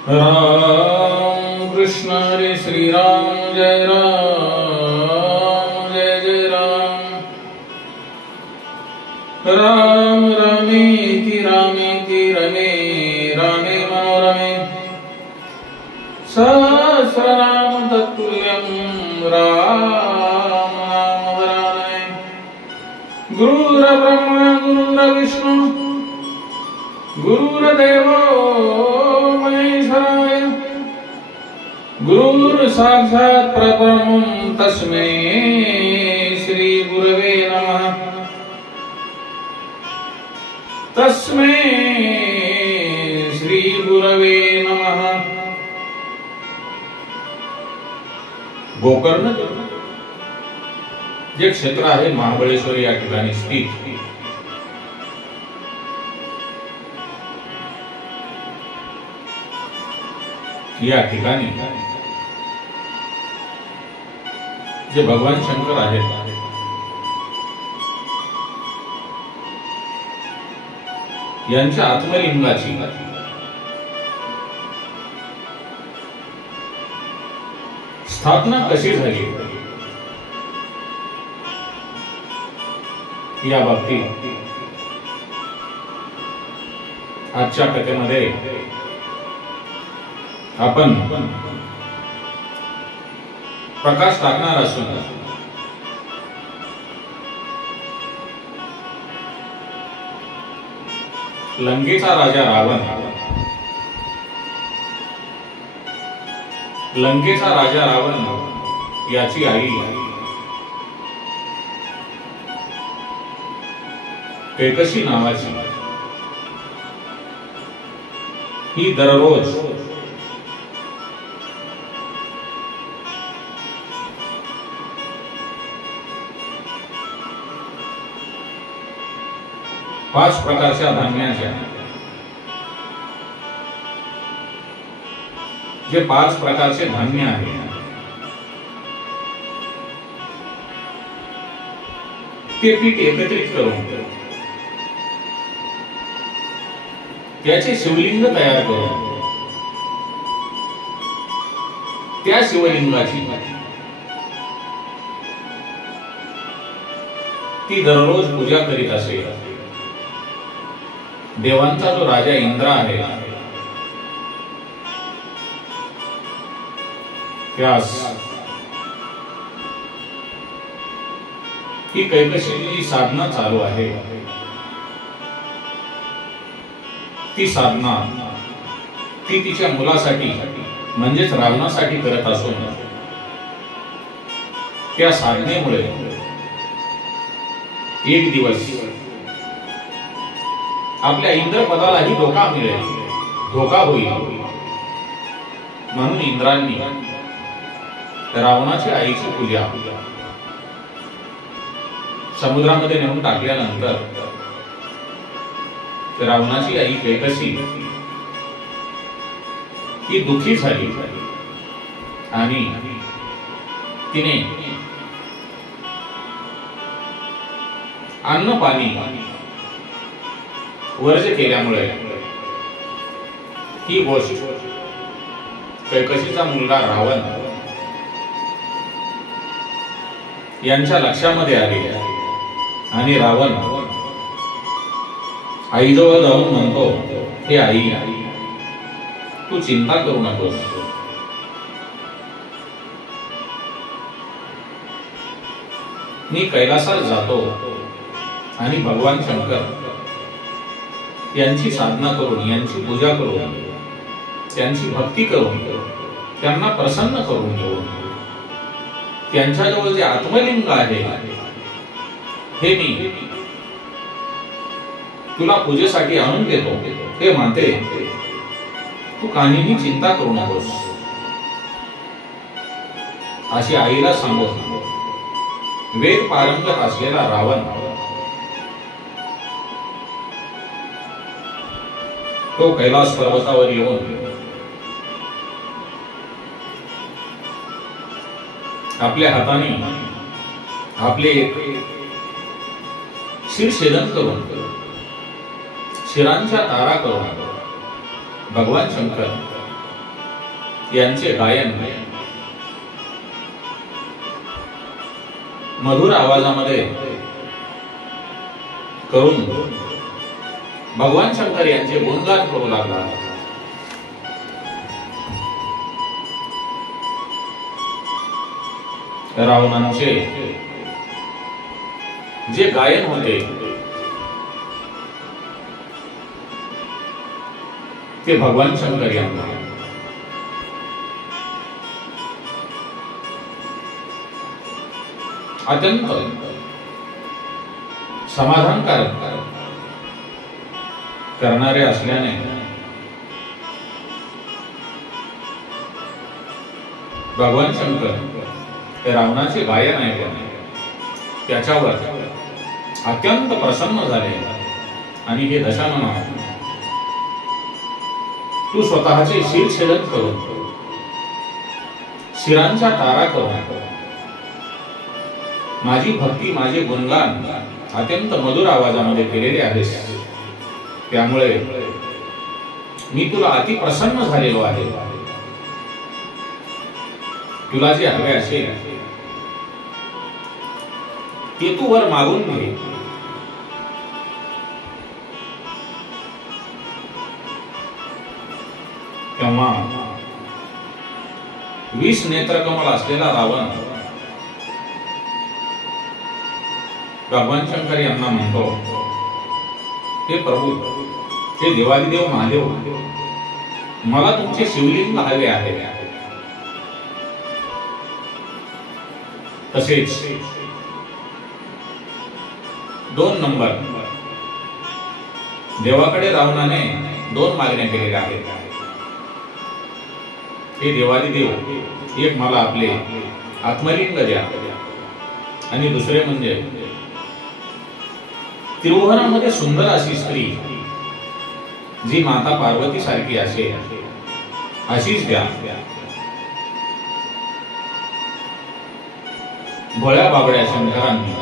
राम कृष्ण हरे श्री राम जय राम जय जय राम। राम रमेति रमेति रमे रामे मनोरमे सहस्रनाम तत्तुल्यं राम नाम वरानने। गुरुर्ब्रह्मा गुरुर्विष्णु गुरुर्देवो महेश्वराय गुरुर् साक्षात् परब्रह्मं तस्मै श्री गुरवे नमः। तस्मै श्री गुरवे नमः। गोकर्ण जे क्षेत्र आहे महाबळेश्वर या ठिकाणी स्थित या ठिकाणी जे भगवान शंकर आहेत यांच्या आत्मलिंगाची स्थापना कशी झाली या बाबतीत आजच्या कथेमध्ये आपण प्रकाश टाकणार असून लंकेचा राजा रावण याची आई कैकसी नावाची ही दररोज पाच प्रकारच्या धान्याच्या जे पाच प्रकारचे धान्य आहे ते पीठ एकत्रित करून त्याचे शिवलिंग तयार करून त्या शिवलिंगाची ती दररोज पूजा करीत असे। देवांचा जो राजा इंद्र आहे त्यास ही कैकसीची साधना चालू आहे। ती साधना ती तिच्या मुलासाठी म्हणजेच रावणासाठी करत असून त्या साधनेमुळे एक दिवस आपल्या इंद्रपदालाही धोका मिळेल, धोका होईल म्हणून इंद्रांनी रावणाच्या आईची पूजा समुद्रामध्ये नेऊन टाकल्यानंतर रावणाची आई कैकसी ही दुःखी झाली आणि तिने अन्न पाणी वर्ज केल्यामुळे ही गोष्ट कैकसीचा मुलगा रावण यांच्या लक्षामध्ये आली आणि रावण आईजवळ जाऊन म्हणतो, हे आई, तू चिंता करू नकोस, मी कैलासात जातो आणि भगवान शंकर यांची साधना करून, यांची पूजा करून, त्यांची भक्ती करून, त्यांना प्रसन्न करून घेऊन त्यांच्याजवळ जे आत्मलिंग आहे हे मी तुला पूजेसाठी आणून देतो। हे माते, तू काहीही चिंता करू नकोस अशी आईला सांगत वेद पारंगत असलेला रावण तो कैलास पर्वतावर येऊन आपल्या हाताने आपले शिरछेदन करून शिरांच्या तारा करून भगवान शंकर यांचे गायन मधुर आवाजामध्ये करून भगवान शंकर यांचे गुणगान करू लागला. रावणांचे जे गायन होते ते भगवान शंकर यांना अत्यंत समाधानकारक करणारे असल्याने भगवान शंकर ते रावणाचे गायन ऐकल्याने त्याच्यावर अत्यंत प्रसन्न झाले आणि हे दशानना तू स्वतःचे शिरछेदन करून शिरांच्या तारा करून माझी भक्ती माझे गुणगान अत्यंत मधुर आवाजामध्ये केलेले आहेस, त्यामुळे मी तुला अति प्रसन्न झालेलो आहे. तुला जे हवे असेल ते तू वर मागून घे. तेव्हा 20 नेत्रकमल असलेला रावण भगवान शंकर यांना म्हणतो, हे प्रभू, हे देवादिदेव महादेव, मला तुमचे शिवलिंग हवे आहे. तसेच 2 नंबर देवाकडे रावणाने 2 मागण्या केलेल्या आहेत. हे देवादिदेव, एक मला आपले आत्मलिंग द्या आणि दुसरे म्हणजे त्रिभुवनामध्ये सुंदर अशी स्त्री जी माता पार्वती सारखी असेल अशीच द्या. भोळ्या बाबड्या शंकरांनी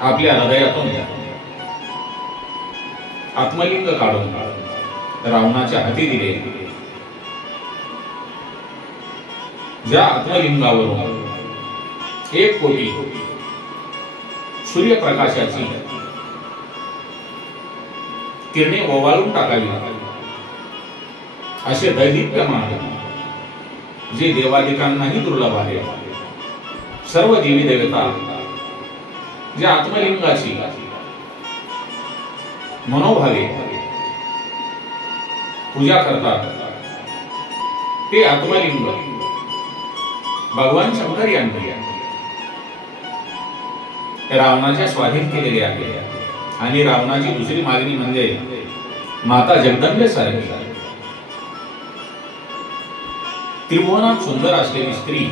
आपल्या हृदयातून आत्मलिंग काढून रावणाच्या हाती दिले. ज्या आत्मलिंगावरून 1 कोटी सूर्यप्रकाशाची किरणे ओवाळून टाकावी असे दैदिप्यमान, जे देवादिकांनाही दुर्लभ आहे. सर्व देवी देवता ज्या आत्मलिंगाची मनोभावे पूजा करतात, ते आत्मलिंग भगवान शंकर यांनी रावणाच्या स्वाधीन केलेले आहे. आणि रावणाची दुसरी मागणी म्हणजे माता जगदंबे सारखी त्रिभुवनात सुंदर असलेली स्त्री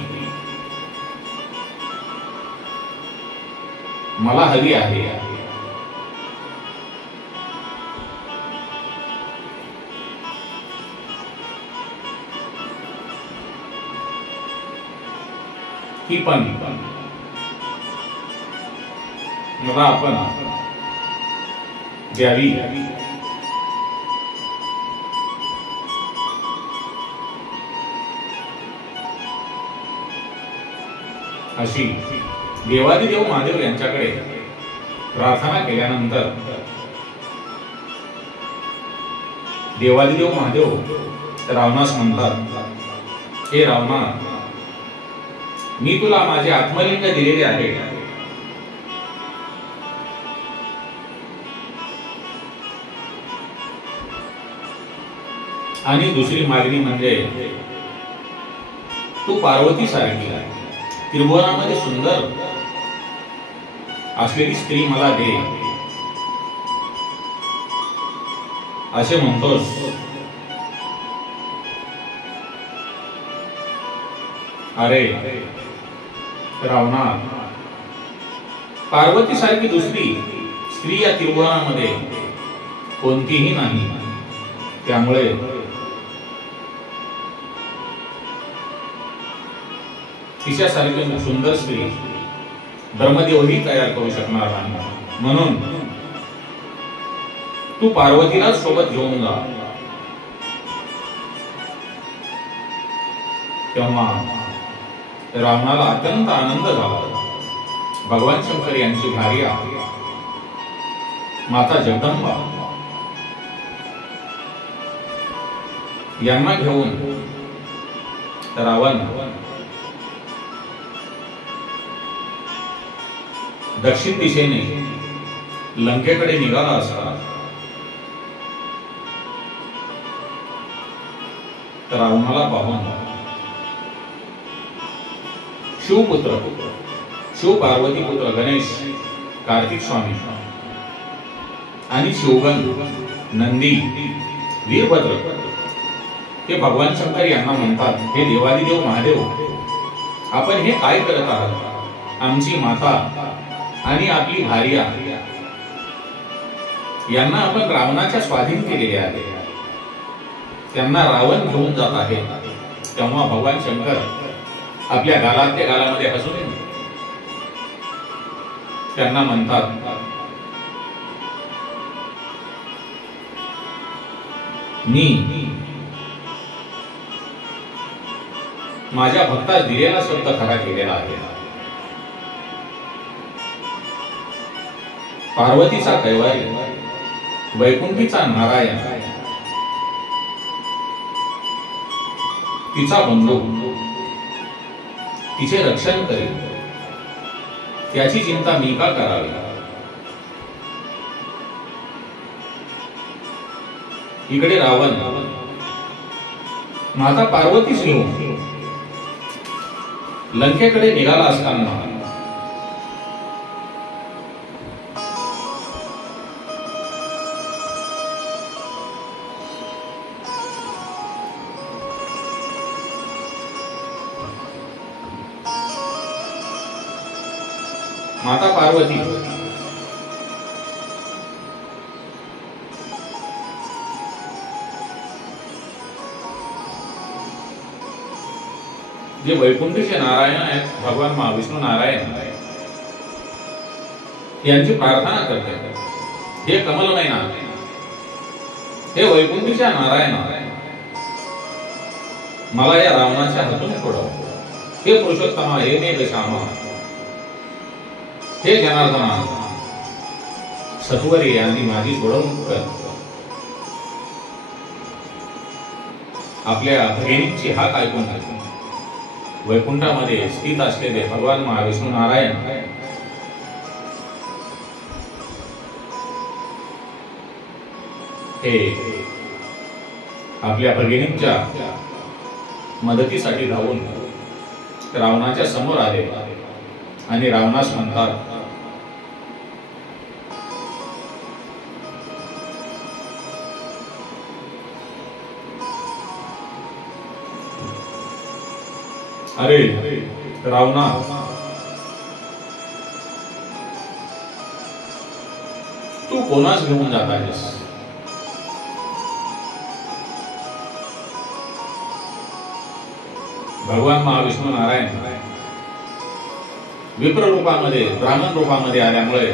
मला हवी आहे. ही पण मला आपण द्यावी. अशी देवादिदेव महादेव यांच्याकडे प्रार्थना केल्यानंतर देवादिदेव महादेव रावणास म्हणतात, हे रावणा, मी तुला माझे आत्मलिंग दिलेले आहे. आणि दुसरी मागणी म्हणजे तू पार्वती सारखी त्रिभुवनामध्ये सुंदर असलेली स्त्री मला दे असे म्हणतोस. अरे रावणा, पार्वती सारखी दुसरी स्त्री या त्रिभुवनामध्ये कोणतीही नाही. त्यामुळे तिच्यासारखी सुंदर स्त्री ब्रह्मदेवही तयार करू शकणार नाही. म्हणून तू पार्वतीला सोबत घेऊन जा तेव्हा रावणाला अत्यंत आनंद झाला. भगवान शंकर यांची भार्या माता जगदंबा यांना घेऊन रावण दक्षिण दिशेने लंकेकडे निघाला असता रावणाला पाहून शिवपुत्र शिव पार्वती पुत्र गणेश, कार्तिक स्वामी आणि शिवगण नंदी, वीरभद्र हे भगवान शंकर यांना म्हणतात, हे देवादिदेव महादेव, आपण हे काय करत आहात? आमची माता आणि आपली भार्या यांना आपण रावणाच्या स्वाधीन केलेले आहे, त्यांना रावण घेऊन जात आहे. तेव्हा भगवान शंकर आपल्या गालातल्या गालामध्ये हसून त्यांना म्हणतात, मी माझ्या भक्तास दिलेला शब्द खरा केलेला आहे. पार्वतीचा कैवारी, वैकुंठीचा नारायण, तिचा बंधू तिचे रक्षण करेल, त्याची चिंता मी का करावी? इकडे रावण माता पार्वतीच घेऊन लंकेकडे निघाला असताना माता पार्वती जे वैकुंठीचे नारायण आहेत, भगवान महाविष्णू नारायण यांची प्रार्थना करते, हे कमलमय नाथ, हे वैकुंठीच्या नारायण, मला या रावणाच्या हातून सोडव. हे पुरुषोत्तमा, हे मेघश्यामा, हे जनार्दना, सत्वरी यांनी माझी सोडवणूक कर. आपल्या भगिनींची हाक ऐकून वैकुंठामध्ये स्थित असलेले भगवान महाविष्णू नारायण हे आपल्या भगिनींच्या मदतीसाठी धावून रावणाच्या समोर आले आणि रावणास म्हणतात, अरे रावणा, तू कोणास घेऊन जात आहेस? भगवान महाविष्णू नारायण विप्र रूपामध्ये, ब्राह्मण रूपामध्ये आल्यामुळे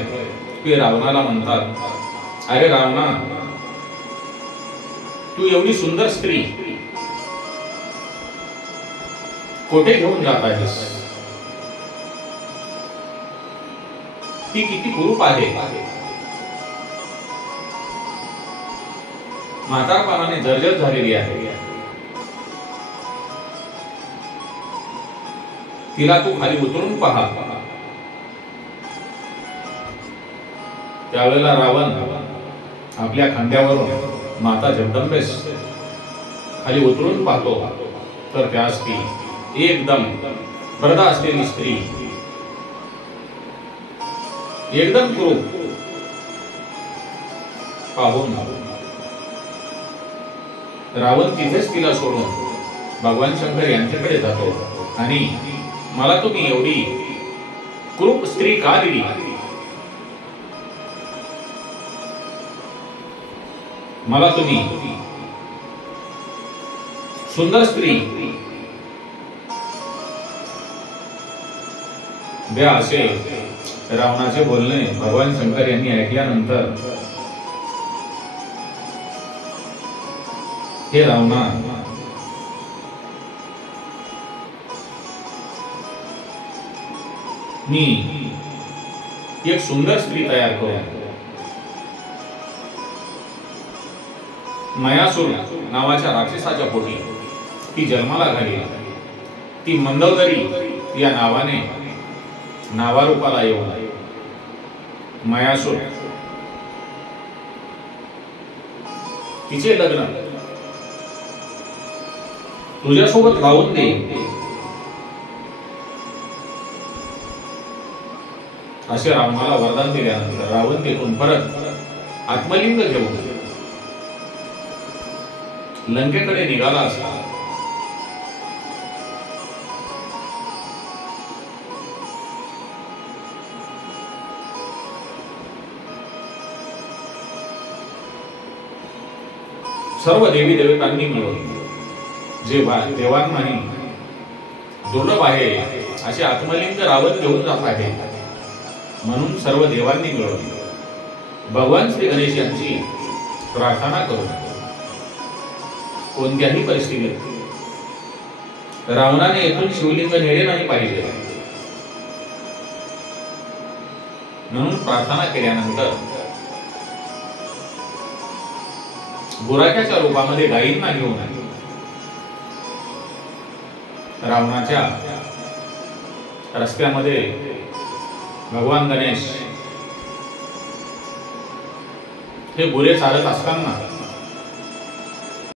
ते रावणाला म्हणतात, अरे रावणा, तू एवढी सुंदर स्त्री कोठे घेऊन जात आहेस? ती किती कुरूप आहे, म्हातारपणाने जर्जर झालेली आहे, तिला तू खाली उतरून पहा. त्यावेळेला रावण आपल्या खांद्यावरून माता जगदंबेस खाली उतरून पाहतो, तर त्यास ती एकदम प्रदा असलेली स्त्री, एकदम कुरूप पाहून रावण तिथेच तिला सोडून भगवान शंकर यांच्याकडे जातो आणि मला तुम्ही एवढी कुरूप स्त्री का दिली? मला तुम्ही सुंदर स्त्री द्या. असे रावणाचे बोलणे भगवान शंकर यांनी ऐकल्यानंतर, हे रावणा, मी एक सुंदर स्त्री तयार करून मयासूर नावाच्या राक्षसाच्या पोटी ती जन्माला घाली. ती मंदोदरी या नावाने नावारूपाला येऊन मयासूर तिचे लग्न तुझ्यासोबत लावून दे असे रावणाला वरदान दिल्यानंतर रावण तेथून परत आत्मलिंग घेऊन लंकेकडे निघाला असता. सर्व देवी देवतांनी मिळून जे देवांनाही दुर्लभ आहे असे आत्मलिंग रावण घेऊन जात आहे, म्हणून सर्व देवांनी मिळून भगवान श्री गणेश यांची प्रार्थना करून कोणत्याही परिस्थितीत रावणाने येथून शिवलिंग नेले नाही पाहिजे म्हणून प्रार्थना केल्यानंतर बुराक्याच्या रूपामध्ये गायींना घेऊन रावणाच्या रस्त्यामध्ये भगवान गणेश हे गुरे चालत असताना